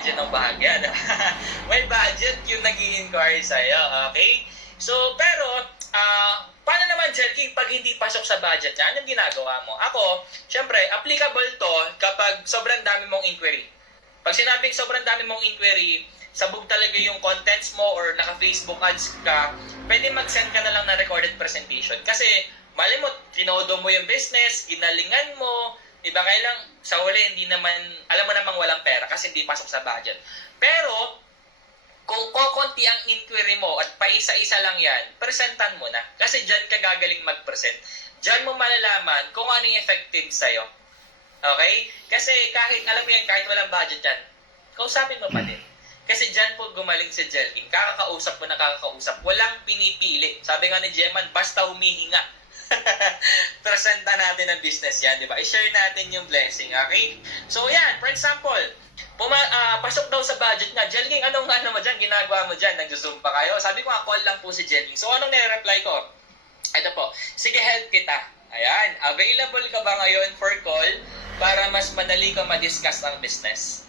medyo ng bahagya. May budget yung nag-i-inquire sa'yo, okay? So, pero, paano naman, Jelking, pag hindi pasok sa budget niya, anong ginagawa mo? Ako, syempre, applicable to kapag sobrang dami mong inquiry. Pag sinabing sobrang dami mong inquiry, sabog talaga yung contents mo or naka-Facebook ads ka, pwede mag-send ka na lang ng recorded presentation. Kasi, mali mo, tinodo mo yung business, ginalingan mo, diba? Kaya lang, sa huli, hindi naman, alam mo namang walang pera kasi hindi pasok sa budget. Pero, kung kokonti ang inquiry mo at paisa-isa lang yan, presentan mo na. Kasi dyan ka gagaling mag-present. Dyan mo malalaman kung ano yung effective sa'yo. Okay? Kasi kahit, alam mo yan, kahit walang budget yan, kausapin mo pa din. Kasi dyan po gumaling si Jelking. Kakakausap mo na kakakausap. Walang pinipili. Sabi nga ni Jeman, basta humihinga. Presenta natin ang business yan, di ba? I-share natin yung blessing, okay? So yan, for example, pasok daw sa budget niya. Jelking, anong mo dyan? Ginagawa mo dyan? Nag-zoom pa kayo? Sabi ko nga, call lang po si Jelking. So anong nire-reply ko? Ito po, sige, help kita. Ayan, available ka ba ngayon for call para mas madali ka ma-discuss ang business?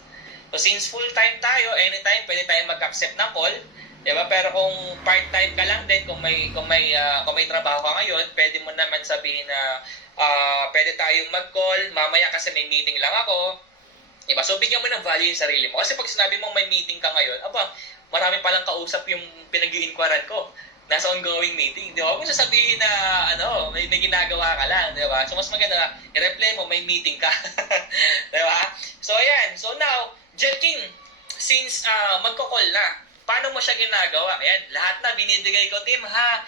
So since full-time tayo, anytime pwede tayo mag-accept ng call. Diba? Pero kung part-time ka lang din, kung may trabaho ka ngayon, pwede mo naman sabihin na pwede tayong mag-call, mamaya kasi may meeting lang ako. Diba? So bigyan mo ng value yung sarili mo. Kasi pag sinabi mo may meeting ka ngayon, marami palang kausap yung pinag-i-inquiran ko. Nasa ongoing meeting. Diba? Huwag mo sasabihin na may ginagawa ka lang. Diba? So mas maganda, i-reply mo, may meeting ka. Diba? So ayan. So now, Jelking, since magko-call na, paano mo siya ginagawa? Ayan, lahat na binibigay ko, Tim, ha?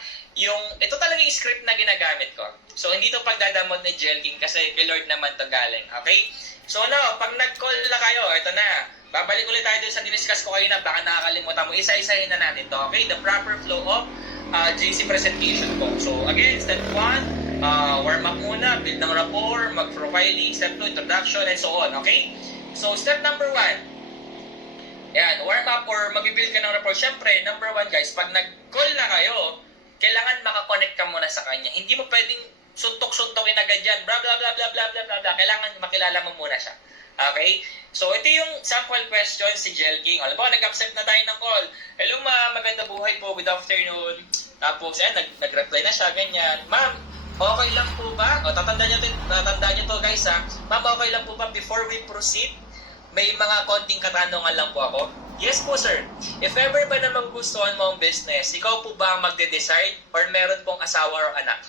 Ito talaga yung script na ginagamit ko. So, hindi to pagdadamot ni Jelking kasi kay Lord naman to galing. Okay? So, now, pag nag-call na kayo, ito na. Babalik ulit tayo dun sa diniscuss ko kayo na baka nakakalimutan mo. Isa-isahin na natin to. Okay? The proper flow of JC presentation ko. So, again, step 1, warm up muna, build ng rapport, mag-profiling, step 2, introduction, and so on. Okay? So, step number 1, yan, warm up or mag-build ka ng rapport. Siyempre, number 1 guys, pag nag-call na kayo, kailangan makakonect ka muna sa kanya. Hindi mo pwedeng suntok-suntokin agad yan, bla bla bla bla bla bla bla bla. Kailangan makilala mo muna siya. Okay? So, ito yung sample question si Jelking. Alam mo, nag-accept na tayo ng call. Hello ma'am, maganda buhay po, good afternoon. Tapos, yan, nag-reply na siya, ganyan. Ma'am, okay lang po ba? O, tatandaan nyo to guys ha. Ma'am, okay lang po ba before we proceed? May mga konting katanungan lang po ako. Yes po sir. If ever ba na magugustuhan mo ang business, ikaw po ba ang magde-decide or meron pong asawa or anak?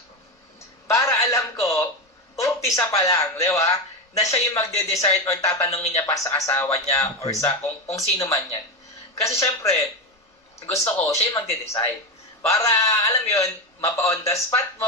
Para alam ko, umpisa pa lang, di ba? Na siya yung magde-decide or tatanungin niya pa sa asawa niya or sa kung sino man yan. Kasi syempre, gusto ko siya yung magde-decide. Para alam yun, mapa-on the spot mo,